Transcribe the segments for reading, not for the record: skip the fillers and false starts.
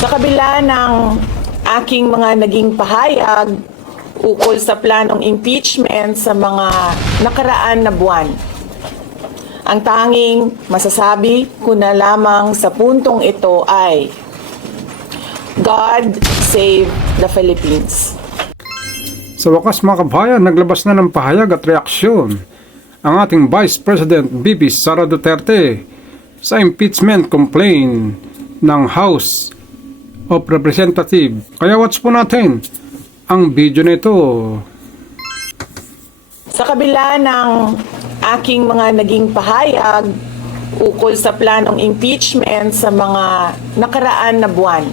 Sa kabila ng aking mga naging pahayag ukol sa planong impeachment sa mga nakaraan na buwan, ang tanging masasabi ko na lamang sa puntong ito ay God save the Philippines. Sa wakas mga kabayan, naglabas na ng pahayag at reaksyon ang ating Vice President VP Sara Duterte sa impeachment complaint ng House of Representatives. Kaya watch po natin ang video nito. Sa kabila ng aking mga naging pahayag ukol sa planong impeachment sa mga nakaraan na buwan,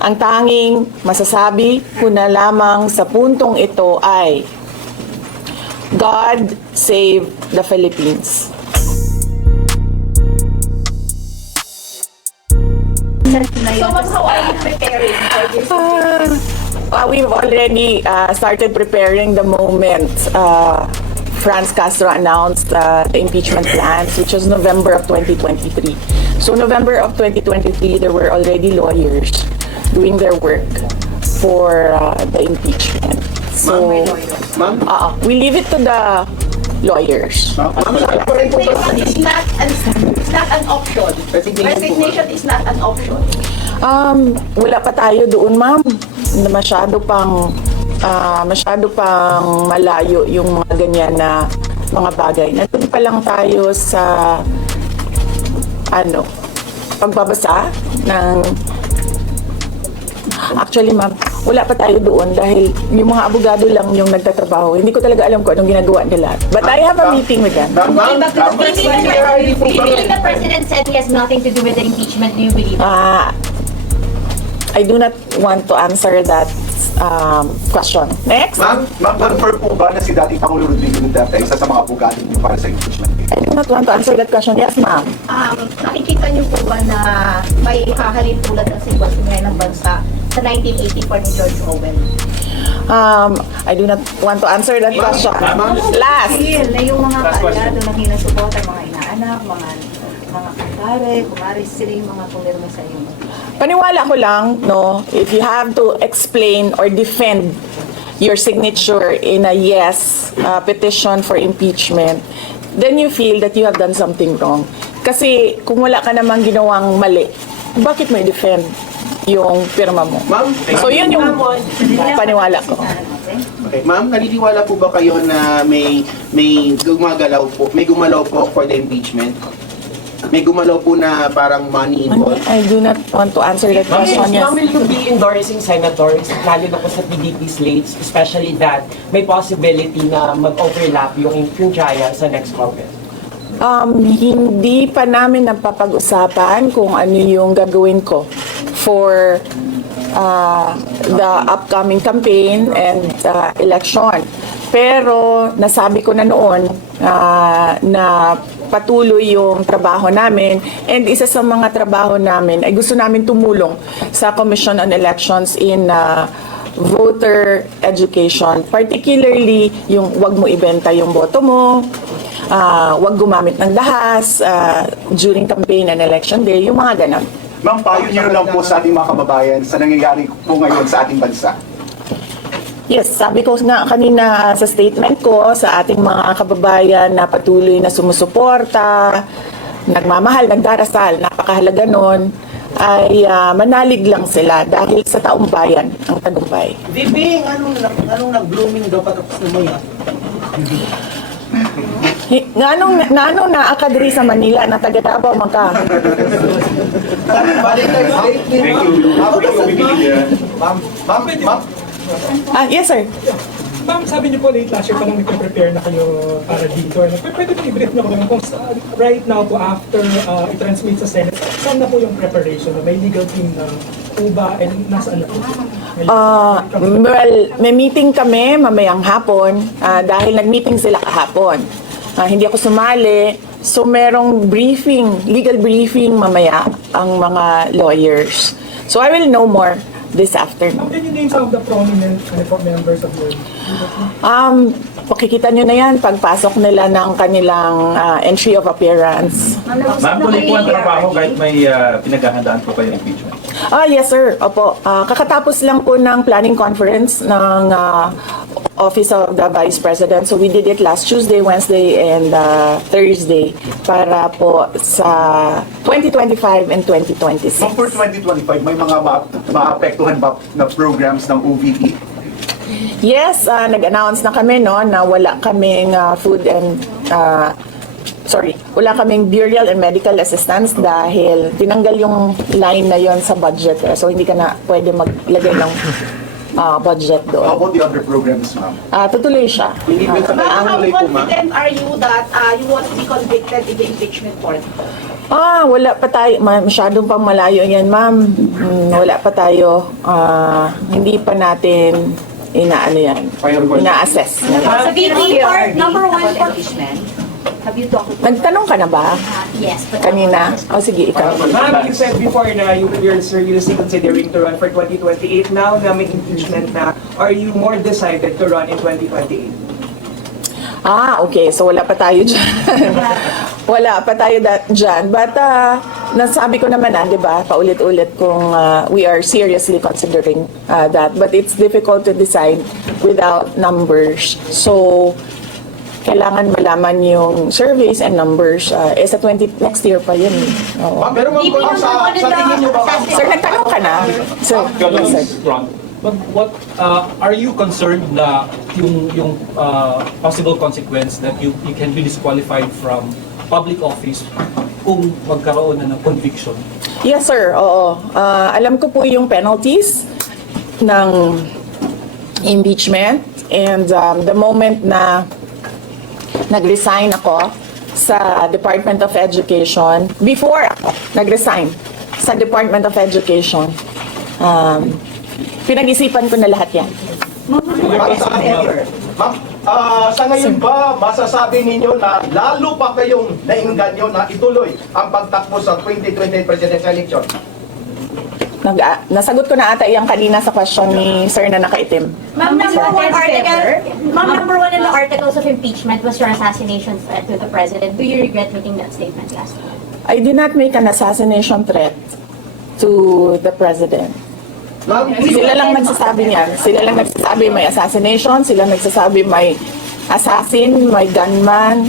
ang tanging masasabi ko na lamang sa puntong ito ay God save the Philippines. So, ma'am, how are you preparing for this? We've already started preparing the moment Franz Castro announced the impeachment plans, which was November of 2023. So November of 2023, there were already lawyers doing their work for the impeachment. So, we leave it to the lawyers. Resignation is not an option. Resignation is not an option. Wala pa tayo doon, ma'am. Masyado pang malayo yung mga ganyan na mga bagay. Nandun pa lang tayo sa pagbabasa ng actually, ma'am, wala pa tayo doon dahil yung mga abogado lang yung nagtatrabaho. Hindi ko talaga alam kung anong ginagawa nila. But I have a meeting with them. Even the president said he has nothing to do with the impeachment. Do you believe it? I do not want to answer that question. Next. Ma'am, confirm po ba na si dating Pangulo Rodrigo Duterte isa sa mga abogado niyo para sa impeachment? I do not want to answer that question. Yes, ma'am. Nakikita niyo po ba na may hahalin tulad ng sitwasyon ngayon ng bansa sa 1984 ni George Orwell? I do not want to answer that question. Last. Na yung mga kaalado na hinasuporta, mga inaanak, mga kumare, sila yung mga pumirma sa inyo. Paniwala ko lang, no, if you have to explain or defend your signature in a yes petition for impeachment, then you feel that you have done something wrong. Kasi kung wala ka namang ginawang mali, bakit mo i-defend yung pirma mo? So yun yung paniwala ko. Okay. Ma'am, naniniwala po ba kayo na may gumalaw po for the impeachment? May gumalaw po na parang money involved? I do not want to answer that question. Yes. Ma'am, will you be endorsing senators, lalo na po sa PDP slates, especially that may possibility na mag-overlap yung trial sa next Congress? Hindi pa namin napapag-usapan kung ano yung gagawin ko for the upcoming campaign and election. Pero nasabi ko na noon na patuloy yung trabaho namin, and isa sa mga trabaho namin ay gusto namin tumulong sa Commission on Elections in voter education, particularly yung wag mo ibenta yung boto mo, wag gumamit ng dahas during campaign and election day, yung mga ganon. Ma'am, payo niyo lang po sa ating mga kababayan sa nangyayari po ngayon sa ating bansa. Yes, sabi ko nga kanina sa statement ko sa ating mga kababayan na patuloy na sumusuporta, nagmamahal, nagdarasal, napakahalaga nun, ay manalig lang sila dahil sa taong bayan ang tagumpay. Bibing, anong nag-blooming daw patapos na mo yan? Nanong naakadiri sa Manila na taga Davao man ka? Ma'am, Yes, sir. Ma'am, sabi niyo po late last year pa lang nagpe-prepare na kayo para dito. Pwede po i-brief na ko naman kung right now po after i-transmit sa Senate, saan na po yung preparation? May legal team na po ba and nasaan na po? Well, may meeting kami mamayang hapon dahil nag-meeting sila kahapon. Hindi ako sumali. So merong briefing, legal briefing mamaya ang mga lawyers. So I will know more this afternoon. Can you name some of the prominent members of your Pakikita nyo na yan pagpasok nila ng kanilang entry of appearance. Ma'am, tuloy po ang trabaho kahit may pinaghahandaan po kayo impeachment. Yes sir, opo. Kakatapos lang po ng planning conference ng Office of the Vice President. So we did it last Tuesday, Wednesday, and Thursday para po sa 2025 and 2026. Ma'am, for 2025, may mga maapektuhan ba na programs ng OVP? Yes, nag-announce na kami no na wala kaming wala kaming burial and medical assistance dahil tinanggal yung line na yon sa budget. So hindi ka na pwede maglagay ng budget How doon. about the other programs, ma'am? Tutuloy siya. Ma'am, how confident are you that you won't be convicted in the impeachment court? Wala pa tayo. Masyadong pang malayo yan, ma'am. Wala pa tayo. Hindi pa natin ina-assess. Sa VP part, Number one for impeachment. Have you talked with Nagtanong ka na ba? Yes, but Kanina? Sige, ikaw. Ma'am, you said before na you're seriously considering to run for 2028. Now na may impeachment na, are you more decided to run in 2028? Okay. So wala pa tayo dyan. Wala pa tayo dyan. But nasabi ko naman di ba, paulit-ulit kung we are seriously considering that. But it's difficult to decide without numbers. So, kailangan malaman yung surveys and numbers. Sa next year pa yun. Oo. Ma'am, pero ma'am, sa tingin nyo ba, ma'am? Sir, nagtanong ka na? So, yes, sir. What are you concerned na yung possible consequence that you can be disqualified from public office kung magkaroon na ng conviction? Yes, sir. Oo. Alam ko po yung penalties ng impeachment and the moment na nag-resign ako sa Department of Education, before ako nag-resign sa Department of Education, pinag-isipan ko na lahat yan. Ma'am, sa ngayon ba masasabi ninyo na lalo pa kayong nainganyo na ituloy ang pagtakbo sa 2028 presidential election? Nasagot ko na ata yung kanina sa question ni Sir na nakaitim. Ma'am, number one in the articles of impeachment was your assassination threat to the president. Do you regret making that statement last week? I did not make an assassination threat to the president. Sila lang nagsasabi niyan. Sila lang nagsasabi may assassination. Sila nagsasabi may assassin, may gunman.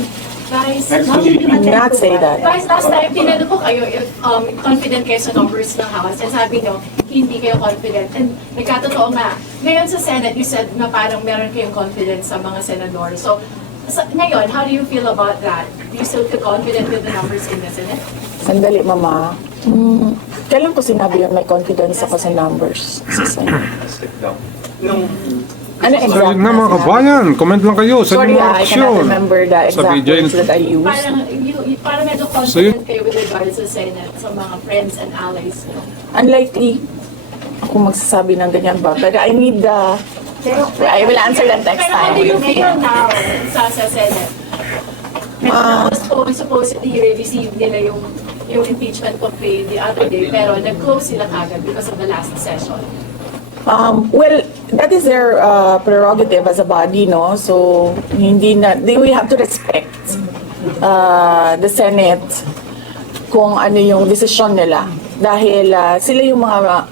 Guys, I did not say that. Guys, last time, tinanong ko kayo if confident kayo sa numbers ng House. And sabi nyo, hindi kayo confident. And nagkatotoo nga. Ngayon sa Senate, you said na parang meron kayong confidence sa mga senador. So, ngayon, how do you feel about that? Do you still feel confident with the numbers in the Senate? Sandali, Mama. Kailan ko sinabi yun may confidence ako sa numbers sa Senate? Ano Ayun exact? nga mga kabayan, comment lang kayo sa Sorry, inyong I cannot aksyon. remember the Sa exact BJ. words that I used. Parang medyo confident kayo with regards sa Senate, sa mga friends and allies. Unlikely ako magsasabi ng ganyan ba. But I need I will answer that next Pero how do you time. feel now sa Senate? Supposedly receive nila yung impeachment complaint the other day, pero nag-close sila kagad because of the last session. Well, that is their prerogative as a body, no? So, we have to respect the Senate kung ano yung desisyon nila. Dahil sila yung mga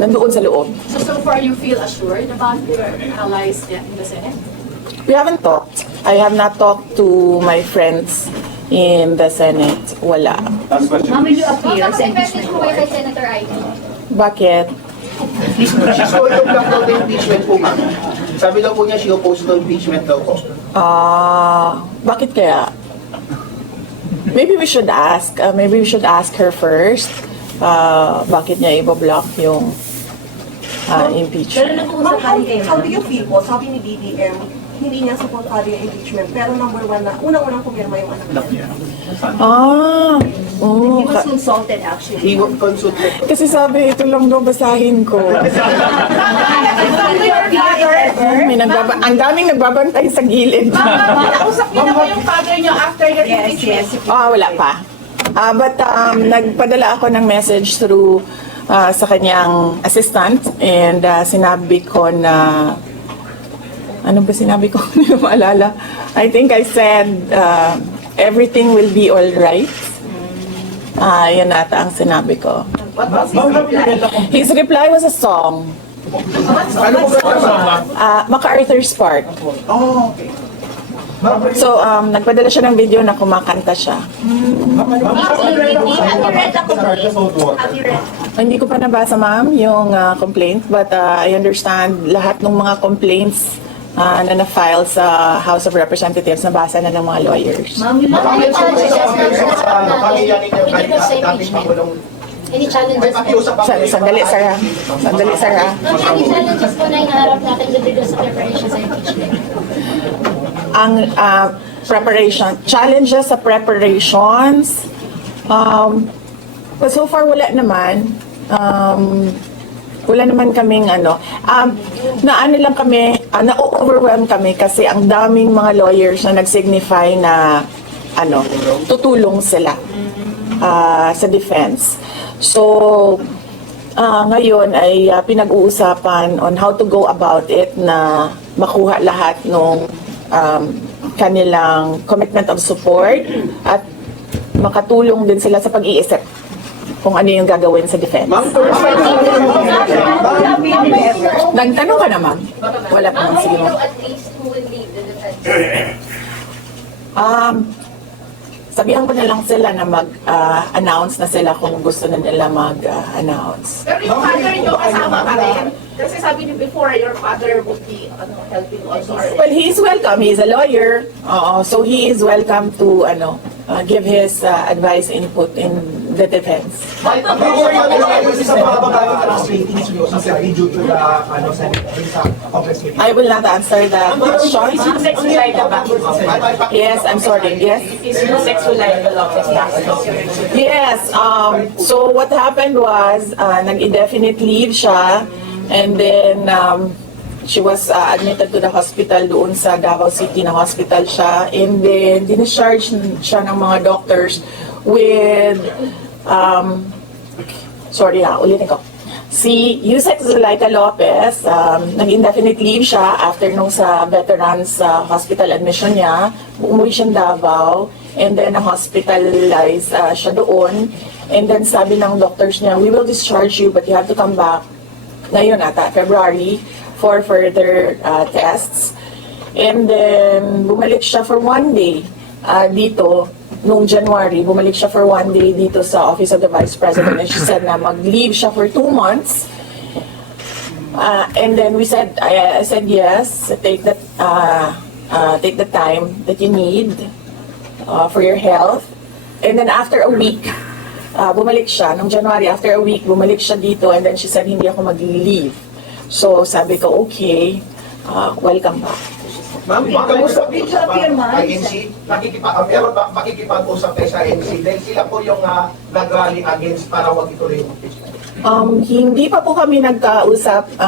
nandoon sa loob. So far you feel assured about your allies in the Senate? We haven't talked. I have not talked to my friends in the Senate. Wala. Last question. Ma'am, will you appeal Ma'am, sa may message impeachment po kayo court? kay Senator Ivy. Bakit? She's going to block daw the impeachment po, ma'am. Sabi daw po niya, she opposed the impeachment daw po. Bakit kaya? Maybe we should ask. Maybe we should ask her first. Bakit niya i-block yung impeachment? Ma'am, How do you feel po? Sabi ni BBM, hindi niya supportado yung impeachment. Pero number one na, unang-unang pumirma yung anak niya. He was consulted actually. He would consult with Kasi sabi, ito lang daw basahin ko. Ang daming nagbabantay sa gilid. Nakausap niyo na ba yung father niyo after your impeachment? Wala pa. But nagpadala ako ng message through sa kanyang assistant, and sinabi ko na, ano ba sinabi ko? Hindi ko maalala. I think I said, everything will be all right. Yun ata ang sinabi ko. What was his reply? His reply was a song. MacArthur's Park. Oh, okay. So, nagpadala siya ng video na kumakanta siya. Have you read the complaint? Have you read? Hindi ko pa nabasa, ma'am, yung complaint, but I understand lahat ng mga complaints na na-file sa House of Representatives, nabasa na ng mga lawyers. Ma'am, you know, Bakit any challenges na pamilya ninyo kay Hindi sa dating impeachment. Pangulong Any challenges po? pakiusap ba kayo? Sandali, Sarah. Sandali, Sarah. Ma'am, any challenges po na hinaharap natin with regards sa preparation sa impeachment? Ang preparation, challenges sa preparations, but so far wala naman. Wala naman kaming ano. Na ano lang kami, na-overwhelm kami kasi ang daming mga lawyers na nag-signify na ano, tutulong sila sa defense. So, ngayon ay pinag-uusapan on how to go about it na makuha lahat ng kanilang commitment of support at makatulong din sila sa pag-iisip kung ano yung gagawin sa defense. Nagtanong ka naman. Wala pa naman. Sige mo. At least who will lead the defense? Sabihan ko na lang sila na mag-announce na sila kung gusto na nila mag-announce. Pero yung father niyo kasama pa rin. Kasi sabi niyo before, your father would be helping also. Well, he's welcome. He's a lawyer. So he is welcome to give his advice, input in the defense. Sa mga babae ratings niyo sa due to the sa Congress meeting. I will not answer that question. Sexual libel ba? Yes, I'm sorry. Yes. Is yung sexual libel office Yes. So what happened was, nag-indefinite leave siya, and then she was admitted to the hospital doon sa Davao City na hospital siya, and then discharge siya ng mga doctors with ulitin ko. Si Yusek Zulaika Lopez, nag-indefinite leave siya after nung sa veterans hospital admission niya. Umuwi siya Davao, and then na-hospitalize siya doon. And then sabi ng doctors niya, we will discharge you but you have to come back ngayon ata, February, for further tests. And then bumalik siya for 1 day dito. Noong January, bumalik siya for 1 day dito sa Office of the Vice President, and she said na mag-leave siya for 2 months. And then I said yes, take the time that you need for your health. And then after a week, bumalik siya. Noong January, after a week, bumalik siya dito, and then she said hindi ako mag-leave. So sabi ko, okay, welcome back. Ma'am, kamusta po sa INC? Meron ba makikipag-usap kayo sa INC? Dahil sila po yung nag-rally against para wag ituloy yung impeachment. Hindi pa po kami nagkausap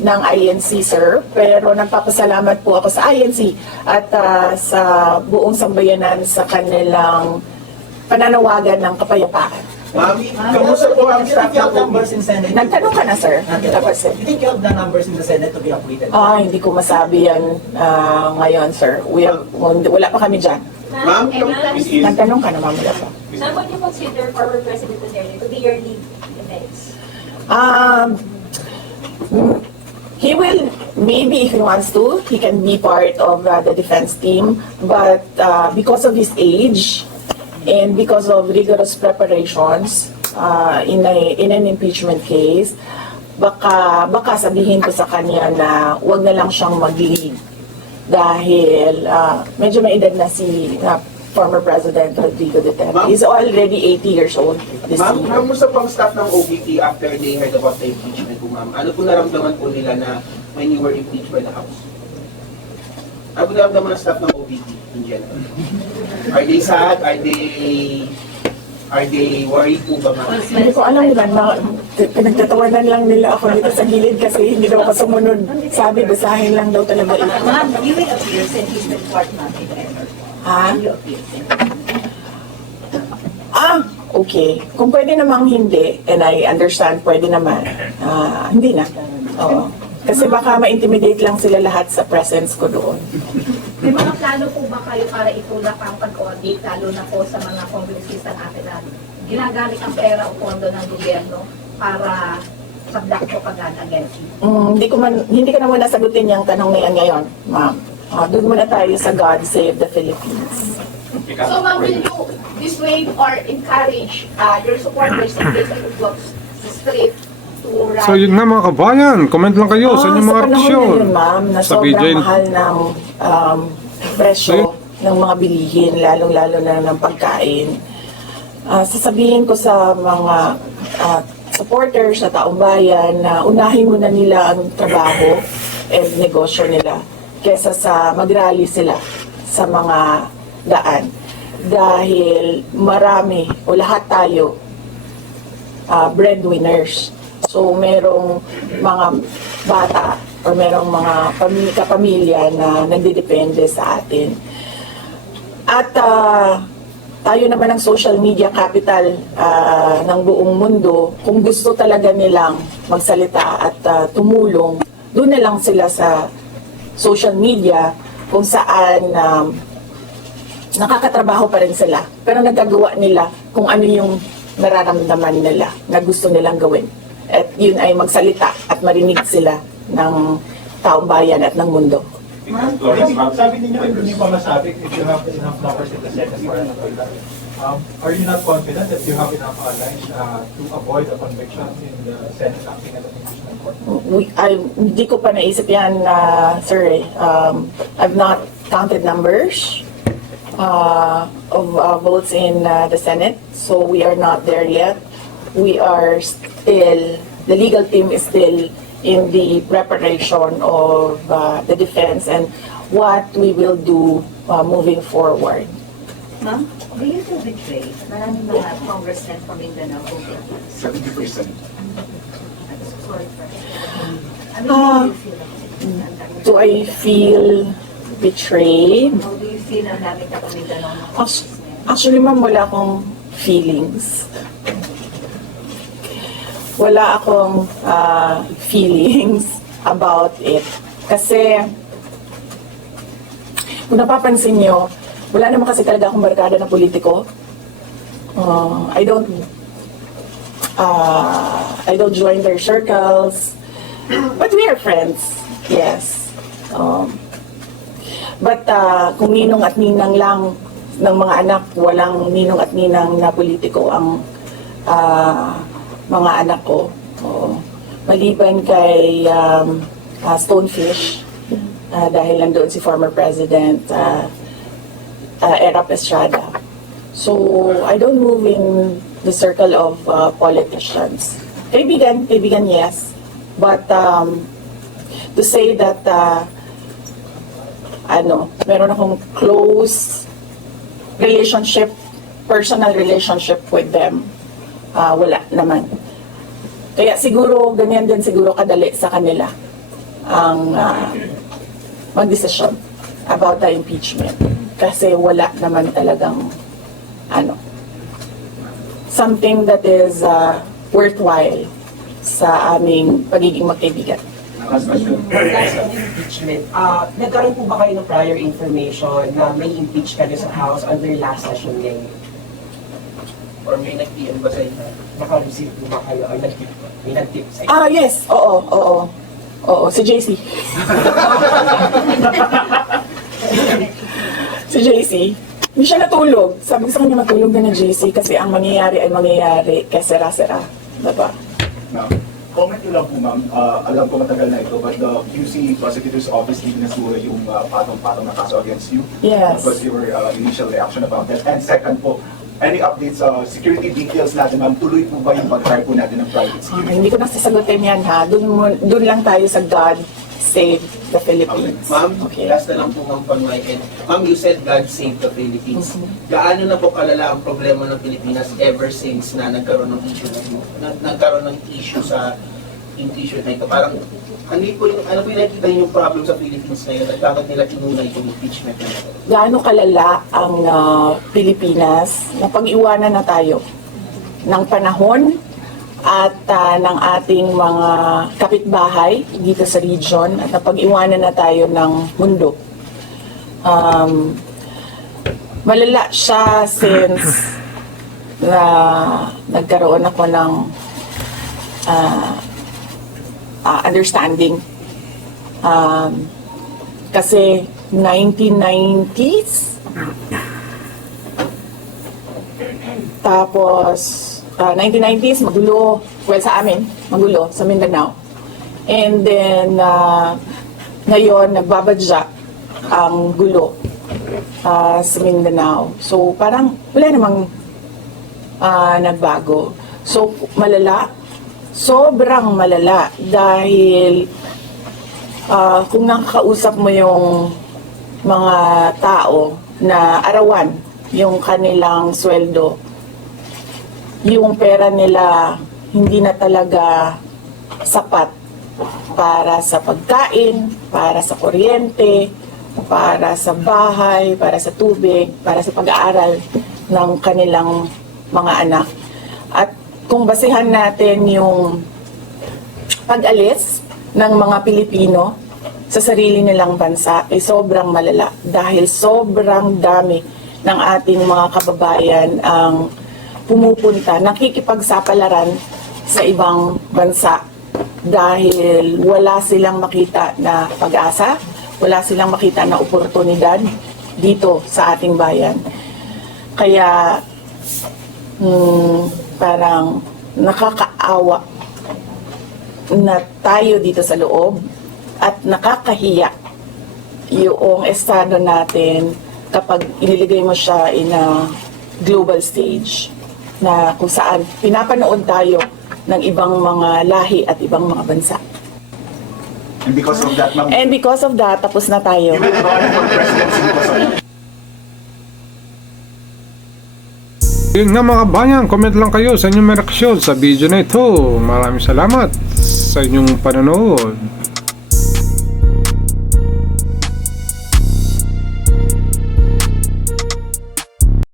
ng INC, sir, pero nagpapasalamat po ako sa INC at sa buong sambayanan sa kanilang pananawagan ng kapayapaan. Ma'am, kamusta po ang staff ng numbers in Senate? Nagtanong ka na, sir. Tapos, You think you have the numbers in the Senate to be appointed? hindi ko masabi yan ngayon, sir. Wala pa kami dyan. Ma'am, Nagtanong ka naman, wala pa. Sir, would you consider former President Duterte to be your lead defense? He will, maybe if he wants to, he can be part of the defense team. But because of his age and because of rigorous preparations in an impeachment case, baka sabihin ko sa kanya na wag na lang siyang mag-lead dahil medyo may edad na si former President Rodrigo Duterte. He's already 80 years old this Ma'am, year. kamusta pang staff ng OPP after they heard about the impeachment po, ma'am? Ano po naramdaman po nila na when you were impeached by the House? Ano po naramdaman ng staff ng OPP in general? Are they sad? Are they worried po ba, ma'am? Hindi ko alam nila, pinagtatawanan lang nila ako dito sa gilid kasi hindi daw ako sumunod. Sabi, basahin lang daw talaga ito. Ma'am, you will appear sa impeachment court, ma'am, if ever. Ha? You appear. okay. Kung pwede namang hindi, and I understand, pwede naman, hindi na. Oo. Kasi baka ma-intimidate lang sila lahat sa presence ko doon. May mga plano po ba kayo para itulak ang pag-audit, lalo na po sa mga kongresista natin na ginagamit ang pera o pondo ng gobyerno para subject propaganda against you? Hindi ko na muna sagutin yung tanong na yan ngayon, ma'am. Doon muna tayo sa God Save the Philippines. So ma'am, will you dissuade or encourage your supporters in case of blocks straight to run? So yun nga mga kabayan, comment lang kayo sa inyong mga Sa panahon reaksyon. na yun, ma'am, na Sa sobrang BJ. mahal ng presyo ng mga bilihin, lalong-lalo na ng pagkain. Sasabihin ko sa mga supporters sa taong bayan na unahin muna nila ang trabaho and negosyo nila kesa sa mag-rally sila sa mga daan. Dahil marami o lahat tayo breadwinners. So merong mga bata o merong mga kapamilya na nagdidepende sa atin. At tayo naman ang social media capital ng buong mundo. Kung gusto talaga nilang magsalita at tumulong, doon na lang sila sa social media kung saan nakakatrabaho pa rin sila. Pero nagagawa nila kung ano yung nararamdaman nila na gusto nilang gawin. At yun ay magsalita at marinig sila ng taong bayan at ng mundo. Sabi ninyo, hindi niyo pa masabi if you have enough numbers in the Senate for an appointment. Are you not confident that you have enough allies to avoid a conviction in the Senate acting as an impeachment court? Hindi ko pa naisip yan, sir. I've not counted numbers of votes in the Senate, so we are not there yet. We are still, the legal team is still in the preparation of the defense and what we will do moving forward. Ma'am, do you feel betrayed? Maraming mga congressmen from Mindanao who 70%. sorry for Do I feel betrayed? How do you feel ang dami ka Mindanao na Actually, ma'am, wala akong feelings. Wala akong feelings about it. Kasi, kung napapansin nyo, wala naman kasi talaga akong barkada na politiko. I don't join their circles. But we are friends, yes. But kung ninong at ninang lang ng mga anak, walang ninong at ninang na politiko ang mga anak ko. Maliban kay Stonefish, dahil nandoon si former President Erap Estrada. So, I don't move in the circle of politicians. Kaibigan, yes. But to say that meron akong close relationship, personal relationship with them, wala naman. Kaya siguro, ganyan din siguro kadali sa kanila ang magdesisyon about the impeachment. Kasi wala naman talagang something that is worthwhile sa aming pagiging magkaibigan. Last on impeachment, nagkaroon po ba kayo ng prior information na may impeach kayo sa House on their last session ngayon? Or may nag-PM ba sa inyo? Naka-receive po ba kayo? Or may nag-tip sa inyo? Yes. Oo, si JC. Si JC. Hindi siya natulog. Sabi ko sa kanya matulog na ng JC kasi ang mangyayari ay mangyayari kay sera-sera. Diba? Ma'am, comment nyo lang po ma'am, alam ko matagal na ito, but the QC Prosecutor's Office hindi nasura yung patong-patong na kaso against you. Yes. What was your initial reaction about that? And second po, any updates sa security details natin ma'am, tuloy po ba yung pag-hire po natin ng private security? Hindi ko na sasagutin yan ha. Doon lang tayo sa God Save the Philippines. Ma'am, Okay. last na lang po ma'am from my end. Ma'am, you said God save the Philippines. Gaano na po kalala ang problema ng Pilipinas ever since na nagkaroon ng issue sa issue na ito? Parang, ano po yung nakikita niyo yung problem sa Philippines ngayon at bakit nila tinunay yung impeachment na ito? Gaano kalala ang Pilipinas na pag-iwanan na tayo ng panahon at ng ating mga kapitbahay dito sa region at napag-iwanan na tayo ng mundo. Malala siya since na nagkaroon ako ng understanding. Kasi 1990s, tapos 1990s, magulo. Well, sa amin, magulo, sa Mindanao. And then, ngayon, nagbabadya ang gulo sa Mindanao. So, parang wala namang nagbago. So, malala. Sobrang malala dahil kung nakakausap mo yung mga tao na arawan yung kanilang sweldo, yung pera nila hindi na talaga sapat para sa pagkain, para sa kuryente, para sa bahay, para sa tubig, para sa pag-aaral ng kanilang mga anak. At kung basehan natin yung pag-alis ng mga Pilipino sa sarili nilang bansa, ay sobrang malala dahil sobrang dami ng ating mga kababayan ang pumupunta, nakikipagsapalaran sa ibang bansa dahil wala silang makita na pag-asa, wala silang makita na oportunidad dito sa ating bayan. Kaya parang nakakaawa na tayo dito sa loob at nakakahiya yung estado natin kapag iniligay mo siya in a global stage na kung saan pinapanood tayo ng ibang mga lahi at ibang mga bansa. And because of that, ma'am, And because of that, tapos na tayo. you will run for presidency because of that. Yun nga mga kabayan, comment lang kayo sa inyong reaksyon sa video na ito. Maraming salamat sa inyong panonood.